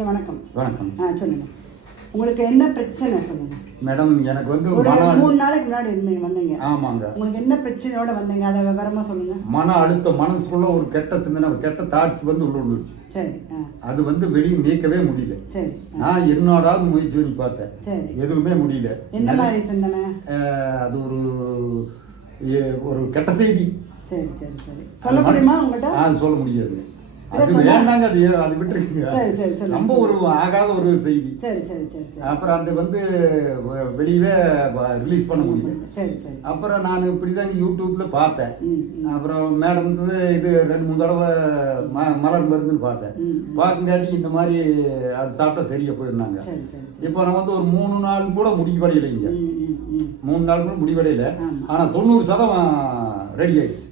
வணக்கம். வணக்கம். ஆ சொல்லுங்க. உங்களுக்கு என்ன பிரச்சனை சொல்லுங்க. மேடம் எனக்கு வந்து ஒரு மூணு நாளைக்கு முன்னாடி இருந்தீங்க வந்தீங்க. ஆமாங்க. உங்களுக்கு என்ன பிரச்சனையோட வந்தீங்க? அதை விவரமா சொல்லுங்க. மன அழுத்தம் மனசுக்குள்ள ஒரு கெட்ட சிந்தனை கெட்ட தாட்ஸ் வந்து உள்ள வந்துருச்சு சரி அது வந்து வெளியே நீக்கவே முடியல. சரி நான் என்னோடாவது முயற்சி பண்ணி பார்த்தேன். சரி. எதுவுமே முடியல. என்ன மாதிரி சிந்தனை? அது ஒரு ஒரு கெட்ட செய்தி. சரி சரி சரி. சொல்ல முடியுமா உங்கள்கிட்ட சொல்ல முடியாதுங்க. இதை அது வேண்டாங்க அது அது விட்டுருக்குங்க ரொம்ப ஒரு ஆகாத ஒரு செய்தி. சரி சரி சரி சரி. அப்புறம் அது வந்து வெளியவே ரிலீஸ் பண்ண சரி சரி அப்புறம் நான் இப்படி தான் யூடியூப்ல பார்த்தேன். அப்புறம் மேடம் இது ரெண்டு மூணு தடவை ம மலர் மருந்துன்னு பார்த்தேன். பார்க்குங்காட்டி இந்த மாதிரி அது சாப்பிட்டா சரியா போயிருந்தாங்க இப்போ நான் வந்து ஒரு மூணு நாள் கூட முடிவடையலைங்க. மூணு நாள் கூட முடிவடையல. ஆனால் தொண்ணூறு சதம் ரெடி ஆயிடுச்சு.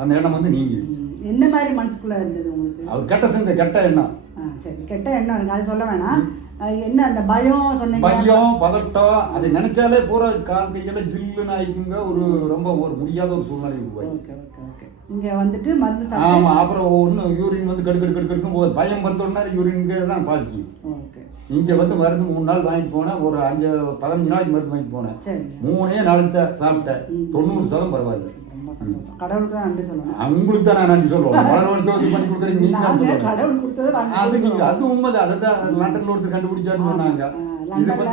அந்த எண்ணம் வந்து நீங்கிடுச்சு. என்ன மாதிரி மனசுக்குள்ள இருந்தது உங்களுக்கு? அவர் கெட்ட சிந்த கெட்ட எண்ணம். ஆ சரி கெட்ட எண்ணம் அது சொல்ல வேணாம். என்ன அந்த பயம் சொன்னீங்க? பயம் பதட்டம் அதை நினைச்சாலே பூரா கால் ஜில்லுன்னு ஆயிக்குங்க. ஒரு ரொம்ப ஒரு முடியாத ஒரு சூழ்நிலை உருவாகி. Okay okay okay. இங்க வந்துட்டு மருந்து சாப்பிட்டு அப்புறம் ஒன்று யூரின் வந்து கடு கடு கடு கடுக்கும் போது பயம் வந்தோடனே யூரினுக்கு தான் பாதிக்கும் இங்கே வந்து மருந்து மூணு நாள் வாங்கிட்டு போனேன். ஒரு அஞ்சு பதினஞ்சு நாளைக்கு மருந்து வாங்கிட்டு போனேன். மூணே நாள் தான் சாப்பிட்டேன். தொண்ணூறு சதம் பரவாயில்ல. கடவுளுக்கு தான் நன்றி சொல்லணும். உங்களுக்கு தான் நான் நன்றி சொல்லுவேன் வளர பண்ணி கொடுக்குறீங்க நீங்க தான் நாங்க சொல்லணும். கடவுள் கொடுத்தது அது கொடுக்குறோம். அது உண்மைதான். அதுதான் லண்டன்ல ஒருத்தர் கண்டுபிடிச்சாருன்னு சொன்னாங்க. லண்டன்ல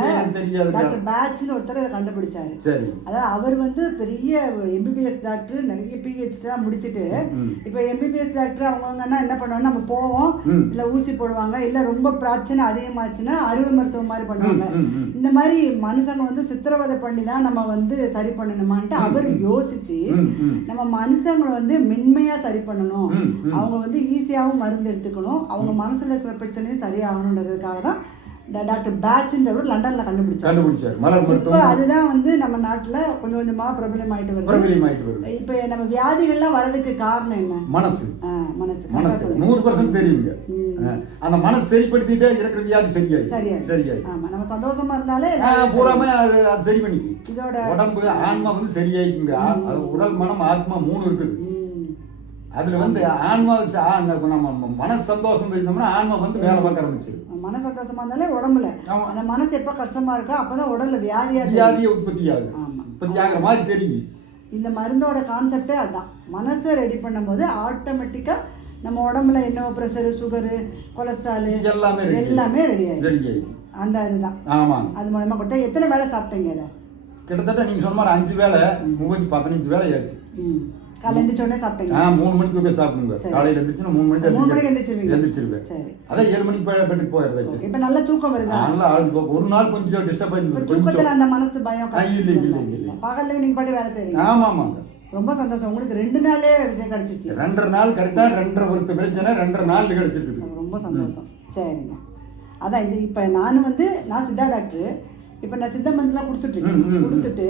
டாக்டர் பேட்ச்னு ஒருத்தர் இதை கண்டுபிடிச்சாரு சரி அதாவது அவர் வந்து பெரிய எம்பிபிஎஸ் டாக்டர் நிறைய பிஹெச்டிலாம் முடிச்சுட்டு ம். இப்போ எம்பிபிஎஸ் டாக்டர் அவங்கன்னா என்ன பண்ணுவாங்க நம்ம போவோம். இல்லை ஊசி போடுவாங்க இல்லை ரொம்ப பிரச்சனை அதிகமாச்சுன்னா அறுவை மருத்துவம் மாதிரி பண்ணுவாங்க. இந்த மாதிரி மனுஷங்க வந்து சித்திரவதை பண்ணி தான் நம்ம வந்து சரி பண்ணணுமான்ட்டு அவர் யோசிச்சு. நம்ம மனுஷங்களை வந்து மென்மையா சரி பண்ணணும். அவங்க வந்து ஈஸியாகவும் மருந்து எடுத்துக்கணும் அவங்க மனசுல இருக்கிற பிரச்சனையும் சரியாகணுன்றதுக்காக தான் டாக்டர் பேட்ச்ன்றவர் லண்டன்ல கண்டுபிடிச்சார். கண்டுபிடிச்சாரு. மலர் இப்போ அதுதான் வந்து நம்ம நாட்டுல கொஞ்சம் கொஞ்சமா பிரபலம் ஆயிட்டு வருது. பிரபலியம் ஆயிட்டு வருது. இப்போ நம்ம வியாதிகள்லாம் வர்றதுக்கு காரணம் என்ன? மனசு. மனசு. மனசு. நூறு பர்சன்ட் தெரியுங்க. அந்த மனசு சரிப்படுத்திட்டே இருக்கிற வியாதி சரியாயி சரியாயிடும். சரியாயி ஆமா நம்ம சந்தோஷமா இருந்தாலே பூராமே அது அது சரி பண்ணிக்கு இதோட உடம்பு ஆன்மா வந்து சரியாயிக்குங்க. உடல் மனம் ஆத்மா மூணு இருக்குது. அதுல வந்து ஆன்மா வச்சு ஆ- நம்ம மனசு சந்தோஷம் போயிருந்தோம்னா ஆன்மா வந்து வேலை பார்க்க ஆரம்பிச்சிரு மன சந்தோஷமா இருந்தாலே உடம்புல. அந்த மனசு எப்ப கஷ்டமா இருக்கோ அப்பதான் உடல்ல வியாதியா தெரியும். வியாதியை உற்பத்தி ஆகுது. உற்பத்தி ஆகுற மாதிரி தெரியும் இந்த மருந்தோட கான்செப்டே அதான். மனசை ரெடி பண்ணும்போது ஆட்டோமேட்டிக்கா நம்ம உடம்புல என்ன ப்ரெஷரு சுகரு கொலஸ்ட்ரால் எல்லாமே. எல்லாமே ரெடி ஆயிடும் ரெடி ஆயிடுது. அந்த இதுதான் ஆமாங்க அது மூலமா கொடுத்தா எத்தனை வேலை சாப்பிட்டீங்க இதை? கிட்டத்தட்ட நீங்க சொன்ன மாதிரி அஞ்சு வேலை மூவஞ்சு பதினஞ்சு வேலை ஆச்சு. ம். காலைல எந்திரிச்ச உடனே சாப்பிட்டீங்க. ஆ மூணு மணிக்கு ஒருக்க சாப்பிடுங்க. சரி. காலையில எந்திரிச்சுன்னா மூணு மணிக்கு மூணு மணிக்கு எந்திரிச்சிருவீங்க. எந்திரிச்சிருவேன். சரி. அதான் ஏழு மணிக்கு போய் பெட்டுக்கு போயிருந்தாச்சு இப்போ நல்ல தூக்கம் வருதா? நல்லா ஒரு நாள் கொஞ்சம் டிஸ்டர்ப் ஆயிருந்தது தூக்கத்துல அந்த மனசு பயம் இல்லை, இல்லை, இல்லை. பகல்ல நீங்க பாட்டு வேலை செய்றீங்க. ஆமா ஆமாங்க ரொம்ப சந்தோஷம். உங்களுக்கு ரெண்டு நாளே விஷயம் கிடைச்சிச்சு ரெண்டரை நாள் கரெக்டா ரெண்டரை ஒருத்த பிரச்சனை ரெண்டரை நாள் கிடைச்சிருக்குது. ரொம்ப சந்தோஷம். சரிங்க. அதான் இது இப்போ நான் வந்து நான் சித்தா டாக்டர். இப்போ நான் சித்த மருந்துலாம் ம். கொடுத்துட்டு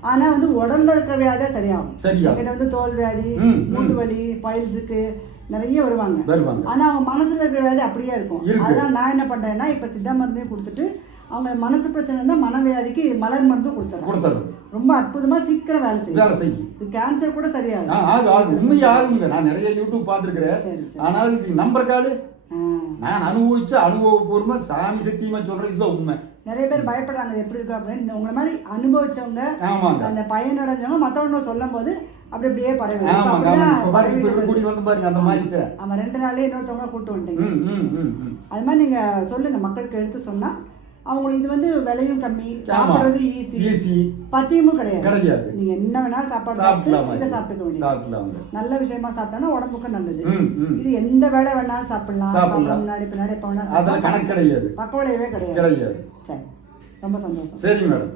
ஆனா வந்து உடல்ல இருக்கிற வியாதியே சரியாகும். சரியா? என்கிட்ட வந்து தோல் வியாதி. மூட்டு வலி பைல்ஸுக்கு நிறைய வருவாங்க. வருவாங்க. ஆனா அவங்க மனசுல இருக்கிற வியாதி அப்படியே இருக்கும். இருக்கு. அதனால நான் என்ன பண்றேன்னா இப்ப சித்தா மருந்தையும் கொடுத்துட்டு அவங்க மனசு பிரச்சனை இருந்தால் மனவியாதிக்கு மலர் மருந்தும் கொடுத்துறேன். கொடுத்துறது ரொம்ப அற்புதமா சீக்கிரம் வேலை செய்யும் வேலை செய்யும் இது கேன்சர் கூட சரியாகும் ஆகும் ஆகும் உண்மையா ஆகுங்க. நான் நிறைய யூடியூப் பார்த்துருக்கிறேன். ஆனால் இது நம்பர் ஆ. நான் அனுபவிச்ச அனுபவபூர்வமா சாமி சத்தியமா சொல்றது இதுதான் உண்மை. நிறைய பேர் பயப்படுறாங்க எப்படி இருக்கும் அப்படின்னு. உங்களை மாதிரி அனுபவிச்சவங்க அந்த பயனடைஞ்சவங்க மற்றவங்க சொல்லும் போது அப்படி அப்படியே பரவி. வந்து பாருங்க அந்த மாதிரி. ஆமா ரெண்டு நாளே இன்னொருத்தவங்க கூட்டு வந்துட்டீங்க. அது மாதிரி நீங்க சொல்லுங்க மக்களுக்கு எடுத்து சொன்னா அவங்களுக்கு இது வந்து விலையும் கம்மி. சாப்பிடுறது ஈஸி ஈஸி பத்தியமும் கிடையாது. கிடையாது. நீங்க என்ன வேணாலும் சாப்பாடு சாப்பிடலாம் இதை சாப்பிட்டுக்க வேண்டியது. நல்ல விஷயமா சாப்பிட்டோம்னா உடம்புக்கு நல்லது. இது எந்த வேலை வேணாலும் சாப்பிடலாம். சாப்பிடலாம். சாப்பிட முன்னாடி பின்னாடி எப்போ வேணாலும் கணக்கு. கிடையாது. பக்க விளையவே கிடையாது. கிடையாது. சரி. ரொம்ப சந்தோஷம். சரி மேடம்.